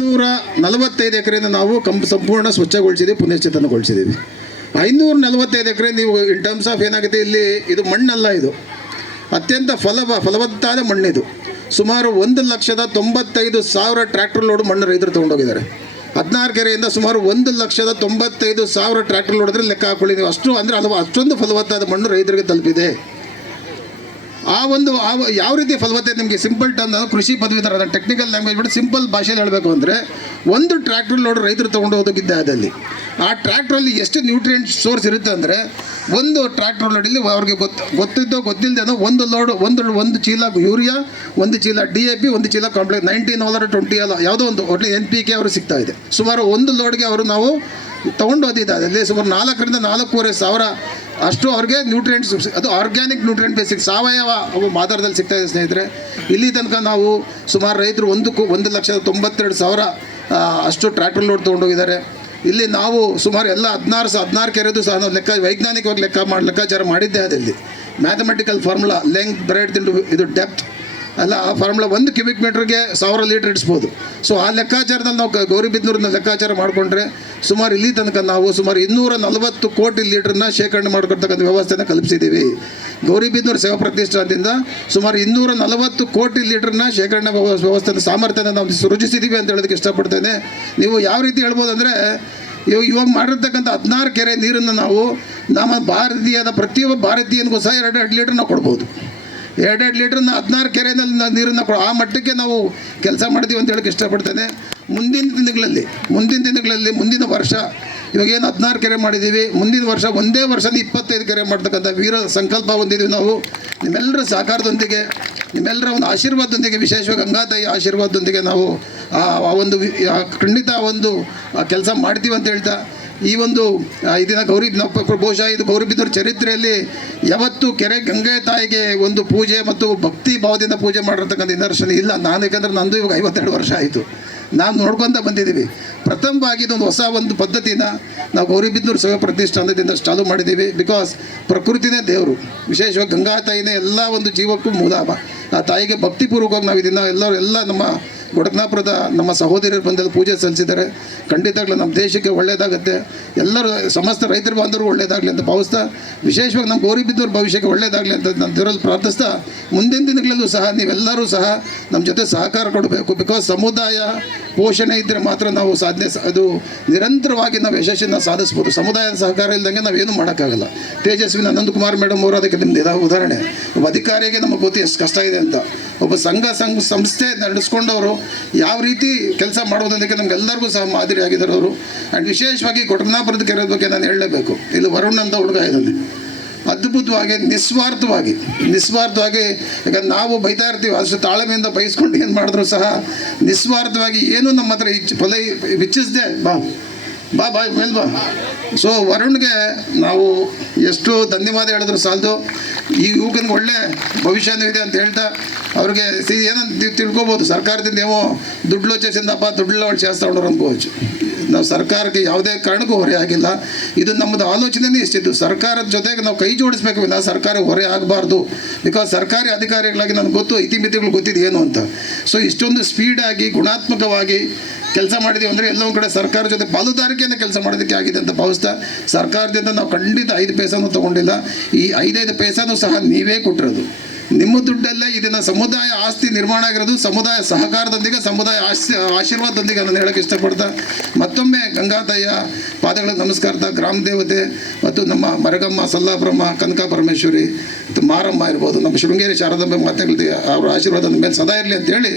545 ಎಕರೆಯಿಂದ ನಾವು ಸಂಪೂರ್ಣ ಸ್ವಚ್ಛಗೊಳಿಸಿದ್ದೀವಿ, ಪುನಶ್ಚೇತನಗೊಳಿಸಿದ್ದೀವಿ. 545 ಎಕರೆ ನೀವು ಇನ್ ಟರ್ಮ್ಸ್ ಆಫ್ ಏನಾಗುತ್ತೆ, ಇಲ್ಲಿ ಇದು ಮಣ್ಣಲ್ಲ, ಇದು ಅತ್ಯಂತ ಫಲವತ್ತಾದ ಮಣ್ಣಿದು. ಸುಮಾರು 1,95,000 ಟ್ರ್ಯಾಕ್ಟರ್ ಲೋಡ್ ಮಣ್ಣು ರೈತರು ತೊಗೊಂಡೋಗಿದ್ದಾರೆ. 16 ಕೆರೆಯಿಂದ ಸುಮಾರು 1,95,000 ಟ್ರ್ಯಾಕ್ಟರ್ ಲೋಡ್ ಅಂದರೆ ಲೆಕ್ಕ ಹಾಕೊಳ್ಳಿ ನೀವು. ಅಷ್ಟು ಅಂದರೆ ಅಷ್ಟೊಂದು ಫಲವತ್ತಾದ ಮಣ್ಣು ರೈತರಿಗೆ ತಲುಪಿದೆ. ಯಾವ ರೀತಿ ಫಲವತ್ತತೆ ನಿಮಗೆ ಸಿಂಪಲ್ ಟರ್ಮ್, ಕೃಷಿ ಪದವೀಧರ, ಅದನ್ನು ಟೆಕ್ನಿಕಲ್ ಲ್ಯಾಂಗ್ವೇಜ್ ಬಿಟ್ಟು ಸಿಂಪಲ್ ಭಾಷೆಯಲ್ಲಿ ಹೇಳಬೇಕು ಅಂದರೆ, ಒಂದು ಟ್ರ್ಯಾಕ್ಟರ್ ಲೋಡ್ ರೈತರು ತೊಗೊಂಡು ಹೋಗೋದಕ್ಕಿದ್ದ ಅದಲ್ಲಿ ಆ ಟ್ರ್ಯಾಕ್ಟ್ರಲ್ಲಿ ಎಷ್ಟು ನ್ಯೂಟ್ರಿಯೆಂಟ್ ಸೋರ್ಸ್ ಇರುತ್ತೆ ಅಂದರೆ, ಒಂದು ಟ್ರ್ಯಾಕ್ಟರ್ ಲೋಡಲ್ಲಿ ಅವ್ರಿಗೆ ಗೊತ್ತಿಲ್ಲದೆ ಒಂದು ಚೀಲ ಯೂರಿಯಾ, ಒಂದು ಚೀಲ DAP, ಒಂದು ಚೀಲ ಕಾಂಪ್ಲೆಕ್ಸ್ 19 or 20 ಯಾವುದೋ ಒಂದು ಒಟ್ಟು NPK ಅವರು ಸಿಗ್ತಾ ಇದೆ. ಸುಮಾರು ಒಂದು ಲೋಡ್ಗೆ ನಾವು ತೊಗೊಂಡು ಹೋದಿದ್ದಾರೆ. ಅಲ್ಲಿ ಸುಮಾರು 4,000 to 4,500 ಅಷ್ಟು ಅವ್ರಿಗೆ ನ್ಯೂಟ್ರಿಯೆಂಟ್ಸ್, ಅದು ಆರ್ಗ್ಯಾನಿಕ್ ನ್ಯೂಟ್ರಿಯೆಂಟ್ ಬೇಸಿಕ್ ಸಾವಯವ ಆಧಾರದಲ್ಲಿ ಸಿಗ್ತಾ ಇದೆ ಸ್ನೇಹಿತರೆ. ಇಲ್ಲಿ ತನಕ ನಾವು ಸುಮಾರು ರೈತರು 1,92,000 ಅಷ್ಟು ಟ್ರ್ಯಾಕ್ಟರ್ ಲೋಡ್ ತೊಗೊಂಡೋಗಿದ್ದಾರೆ. ಇಲ್ಲಿ ನಾವು ಸುಮಾರು ಎಲ್ಲ 16 ಕೆರೆದು ಸಹ ನಾವು ವೈಜ್ಞಾನಿಕವಾಗಿ ಲೆಕ್ಕಾಚಾರ ಮಾಡಿದ್ದೆ. ಅದಲ್ಲಿ ಮ್ಯಾಥಮೆಟಿಕಲ್ ಫಾರ್ಮುಲಾ ಲೆಂತ್ ಬ್ರೆಡ್ತ್ ಇದು ಡೆಪ್ತ್ ಅಲ್ಲ, ಆ ಫಾರ್ಮುಲಾ 1 ಕ್ಯೂಬಿಕ್ ಮೀಟ್ರಿಗೆ 1000 ಲೀಟ್ರ್ ಇಡಿಸ್ಬೋದು. ಸೊ ಆ ಲೆಕ್ಕಾಚಾರದಲ್ಲಿ ನಾವು ಗೌರಿಬಿದನೂರನ್ನ ಲೆಕ್ಕಾಚಾರ ಮಾಡಿಕೊಂಡ್ರೆ ಸುಮಾರು ಇಲ್ಲಿ ತನಕ ನಾವು ಸುಮಾರು 240 ಕೋಟಿ ಲೀಟ್ರನ್ನ ಶೇಖರಣೆ ಮಾಡ್ಕೊಳ್ತಕ್ಕಂಥ ವ್ಯವಸ್ಥೆನ ಕಲ್ಪಿಸಿದ್ದೀವಿ. ಗೌರಿಬಿದನೂರು ಸೇವಾ ಪ್ರತಿಷ್ಠಾನದಿಂದ ಸುಮಾರು 240 ಕೋಟಿ ಲೀಟ್ರನ್ನ ಶೇಖರಣೆ ವ್ಯವಸ್ಥೆನ ಸಾಮರ್ಥ್ಯನ ನಾವು ಸೃಜಿಸಿದ್ದೀವಿ ಅಂತ ಹೇಳೋದಕ್ಕೆ ಇಷ್ಟಪಡ್ತೇನೆ. ನೀವು ಯಾವ ರೀತಿ ಹೇಳ್ಬೋದು ಅಂದರೆ, ಇವಾಗ ಮಾಡಿರ್ತಕ್ಕಂಥ 16 ಕೆರೆ ನೀರನ್ನು ನಮ್ಮ ಪ್ರತಿಯೊಬ್ಬ ಭಾರತೀಯನಿಗೂ ಸಹ 2 ಲೀಟ್ರ್ ನಾವು ಕೊಡ್ಬೋದು. 2 ಲೀಟ್ರನ್ನ 16 ಕೆರೆಯಲ್ಲಿ ನೀರನ್ನು ಆ ಮಟ್ಟಕ್ಕೆ ನಾವು ಕೆಲಸ ಮಾಡ್ತೀವಿ ಅಂತ ಹೇಳೋಕ್ಕೆ ಇಷ್ಟಪಡ್ತೇನೆ. ಮುಂದಿನ ದಿನಗಳಲ್ಲಿ ಮುಂದಿನ ವರ್ಷ ಇವಾಗೇನು 16 ಕೆರೆ ಮಾಡಿದ್ದೀವಿ, ಮುಂದಿನ ವರ್ಷ ಒಂದೇ ವರ್ಷದ 25 ಕೆರೆ ಮಾಡ್ತಕ್ಕಂಥ ವೀರ ಸಂಕಲ್ಪ ಹೊಂದಿದ್ದೀವಿ ನಾವು. ನಿಮ್ಮೆಲ್ಲರ ಸಹಕಾರದೊಂದಿಗೆ, ನಿಮ್ಮೆಲ್ಲರ ಒಂದು ಆಶೀರ್ವಾದದೊಂದಿಗೆ, ವಿಶೇಷವಾಗಿ ಗಂಗಾತಾಯಿ ಆಶೀರ್ವಾದದೊಂದಿಗೆ ನಾವು ಖಂಡಿತ ಕೆಲಸ ಮಾಡ್ತೀವಿ ಅಂತ ಹೇಳ್ತಾ, ಈ ಇದನ್ನ ಬಹುಶಃ ಇದು ಗೌರಿಬಿದನೂರು ಚರಿತ್ರೆಯಲ್ಲಿ ಯಾವತ್ತು ಕೆರೆ ಗಂಗೆ ತಾಯಿಗೆ ಒಂದು ಪೂಜೆ ಮತ್ತು ಭಕ್ತಿ ಭಾವದಿಂದ ಪೂಜೆ ಮಾಡಿರ್ತಕ್ಕಂಥ ನಿದರ್ಶನ ಇಲ್ಲ. ಯಾಕಂದರೆ ನಂದು ಇವಾಗ 52 ವರ್ಷ ಆಯಿತು, ನಾವು ನೋಡ್ಕೊತ ಬಂದಿದ್ದೀವಿ. ಪ್ರಥಮವಾಗಿ ಇದೊಂದು ಹೊಸ ಪದ್ಧತಿನ ನಾವು ಗೌರಿಬಿದನೂರು ಸೇವಾ ಪ್ರತಿಷ್ಠಾನದಿಂದ ಚಾಲೂ ಮಾಡಿದ್ದೀವಿ. ಬಿಕಾಸ್ ಪ್ರಕೃತಿನೇ ದೇವರು, ವಿಶೇಷವಾಗಿ ಗಂಗಾ ತಾಯಿನೇ ಎಲ್ಲ ಜೀವಕ್ಕೂ ಮೂಲ. ಆ ತಾಯಿಗೆ ಭಕ್ತಿಪೂರ್ವಕವಾಗಿ ನಾವು ಇದನ್ನು ಎಲ್ಲ ನಮ್ಮ ಗೊಡಕ್ನಾಪುರದ ನಮ್ಮ ಸಹೋದರಿಯರು ಬಂದಲ್ಲಿ ಪೂಜೆ ಸಲ್ಲಿಸಿದ್ದಾರೆ. ಖಂಡಿತಗಳು ನಮ್ಮ ದೇಶಕ್ಕೆ ಒಳ್ಳೆಯದಾಗುತ್ತೆ, ಎಲ್ಲರೂ ಸಮಸ್ತ ರೈತರ ಬಾಂಧವರು ಒಳ್ಳೆಯದಾಗಲಿ ಅಂತ ಭಾವಿಸ್ತಾ, ವಿಶೇಷವಾಗಿ ನಮ್ಮ ಗೌರಿಬಿದನೂರು ಭವಿಷ್ಯಕ್ಕೆ ಒಳ್ಳೆಯದಾಗಲಿ ಅಂತ ನಾನು ದೇವರಲ್ಲಿ ಪ್ರಾರ್ಥಿಸ್ತಾ, ಮುಂದಿನ ದಿನಗಳಲ್ಲೂ ಸಹ ನೀವೆಲ್ಲರೂ ಸಹ ನಮ್ಮ ಜೊತೆ ಸಹಕಾರ ಕೊಡಬೇಕು. ಬಿಕಾಸ್ ಸಮುದಾಯ ಪೋಷಣೆ ಇದ್ದರೆ ಮಾತ್ರ ನಾವು ಅದು ನಿರಂತರವಾಗಿ ನಾವು ಯಶಸ್ಸನ್ನು ಸಾಧಿಸ್ಬೋದು. ಸಮುದಾಯದ ಸಹಕಾರ ಇಲ್ಲದಂಗೆ ನಾವೇನು ಮಾಡೋಕ್ಕಾಗಲ್ಲ. ತೇಜಸ್ವಿನಿ ಅನಂತಕುಮಾರ್ ಮೇಡಮ್ ಅವರು ಅದಕ್ಕೆ ನಿಮ್ಮದು ಉದಾಹರಣೆ. ಒಬ್ಬ ಅಧಿಕಾರಿಗೆ ನಮಗೆ ಗೊತ್ತು ಎಷ್ಟು ಕಷ್ಟ ಇದೆ ಅಂತ. ಒಬ್ಬ ಸಂಸ್ಥೆ ನಡೆಸ್ಕೊಂಡವರು ಯಾವ ರೀತಿ ಕೆಲಸ ಮಾಡೋದಕ್ಕೆ ನಮಗೆಲ್ಲರಿಗೂ ಸಹ ಮಾದರಿಯಾಗಿದ್ದಾರೆ ಅವರು. ಆ್ಯಂಡ್ ವಿಶೇಷವಾಗಿ ಗೊಡಕ್ನಾಪುರದ ಕೆರೆ ಬಗ್ಗೆ ನಾನು ಹೇಳಲೇಬೇಕು. ಇಲ್ಲಿ ವರುಣ್ ಅಂತ ಹುಡುಗ ಇದ್ದಾನೆ, ಅದ್ಭುತವಾಗಿ ನಿಸ್ವಾರ್ಥವಾಗಿ ಯಾಕಂದ್ರೆ ನಾವು ಬೈತಾ ಇರ್ತೀವಿ, ಅಷ್ಟು ತಾಳ್ಮೆಯಿಂದ ಬಯಸ್ಕೊಂಡು ಏನು ಮಾಡಿದ್ರು ಸಹ ನಿಸ್ವಾರ್ಥವಾಗಿ ಏನು ನಮ್ಮ ಹತ್ರ ಇಚ್ಛಿಸದೆ ಬಾ ಮೇಲ್ ಬಾ. ಸೊ ವರುಣ್ಗೆ ನಾವು ಎಷ್ಟು ಧನ್ಯವಾದ ಹೇಳಿದ್ರು ಸಾಲದು. ಈ ಯುವಕನಿಗೆ ಒಳ್ಳೆ ಭವಿಷ್ಯನೂ ಇದೆ ಅಂತ ಹೇಳ್ತಾ, ಅವ್ರಿಗೆ ಏನಂತ ತಿಳ್ಕೊಬೋದು, ಸರ್ಕಾರದಿಂದ ಏನೋ ದುಡ್ಡು ಲೋಚೇಸಿಂದಪ್ಪ ದುಡ್ಡು చేస్తా ಉಂಡ್ರು ಅನ್ಕೋవచ్చు. ನಾವು ಸರ್ಕಾರಕ್ಕೆ ಯಾವುದೇ ಕಾರಣಕ್ಕೂ ಹೊರೆ ಆಗಿಲ್ಲ. ಇದು ನಮ್ಮದು ಆಲೋಚನೆಯೇ ಇಷ್ಟಿದ್ದು, ಸರ್ಕಾರದ ಜೊತೆಗೆ ನಾವು ಕೈ ಜೋಡಿಸ್ಬೇಕು ವಿನ ಸರ್ಕಾರ ಹೊರೆ ಆಗಬಾರ್ದು. ಬಿಕಾಸ್ ಸರ್ಕಾರಿ ಅಧಿಕಾರಿಗಳಾಗಿ ನನಗೆ ಗೊತ್ತು, ಇತಿಮಿತಿಗಳು ಗೊತ್ತಿದೆ ಏನು ಅಂತ. ಸೊ ಇಷ್ಟೊಂದು ಸ್ಪೀಡಾಗಿ ಗುಣಾತ್ಮಕವಾಗಿ ಕೆಲಸ ಮಾಡಿದ್ದೀವಿ ಅಂದರೆ ಎಲ್ಲೋ ಒಂದು ಕಡೆ ಸರ್ಕಾರ ಜೊತೆ ಪಾಲುದಾರಿಕೆಯನ್ನು ಕೆಲಸ ಮಾಡೋದಕ್ಕೆ ಆಗಿದೆ ಅಂತ ಭಾವಿಸ್ತಾ, ಸರ್ಕಾರದಿಂದ ನಾವು ಖಂಡಿತ 5 ಪೈಸಾನೂ ತೊಗೊಂಡಿಲ್ಲ. ಈ 5 ಪೈಸಾನೂ ಸಹ ನೀವೇ ಕೊಟ್ಟಿರೋದು, ನಿಮ್ಮ ದುಡ್ಡಲ್ಲೇ ಇದನ್ನು ಸಮುದಾಯ ಆಸ್ತಿ ನಿರ್ಮಾಣ ಆಗಿರೋದು. ಸಮುದಾಯ ಸಹಕಾರದೊಂದಿಗೆ, ಸಮುದಾಯ ಆಶೀರ್ವಾದದೊಂದಿಗೆ ನಾನು ಹೇಳೋಕ್ಕೆ ಇಷ್ಟಪಡ್ತಾ, ಮತ್ತೊಮ್ಮೆ ಗಂಗಾತಾಯಿಯ ಪಾದಗಳಿಗೆ ನಮಸ್ಕಾರದ, ಗ್ರಾಮ ದೇವತೆ ಮತ್ತು ನಮ್ಮ ಮರಗಮ್ಮ, ಸಲ್ಲಾಬ್ರಹ್ಮ, ಕನಕ ಪರಮೇಶ್ವರಿ ಮತ್ತು ಮಾರಮ್ಮ ಇರ್ಬೋದು, ನಮ್ಮ ಶೃಂಗೇರಿ ಶಾರದಾಂಬೆ ಮಾತೆಗಳಿಗೆ ಅವರ ಆಶೀರ್ವಾದ ನಮ್ಮ ಮೇಲೆ ಸದಾ ಇರಲಿ ಅಂತೇಳಿ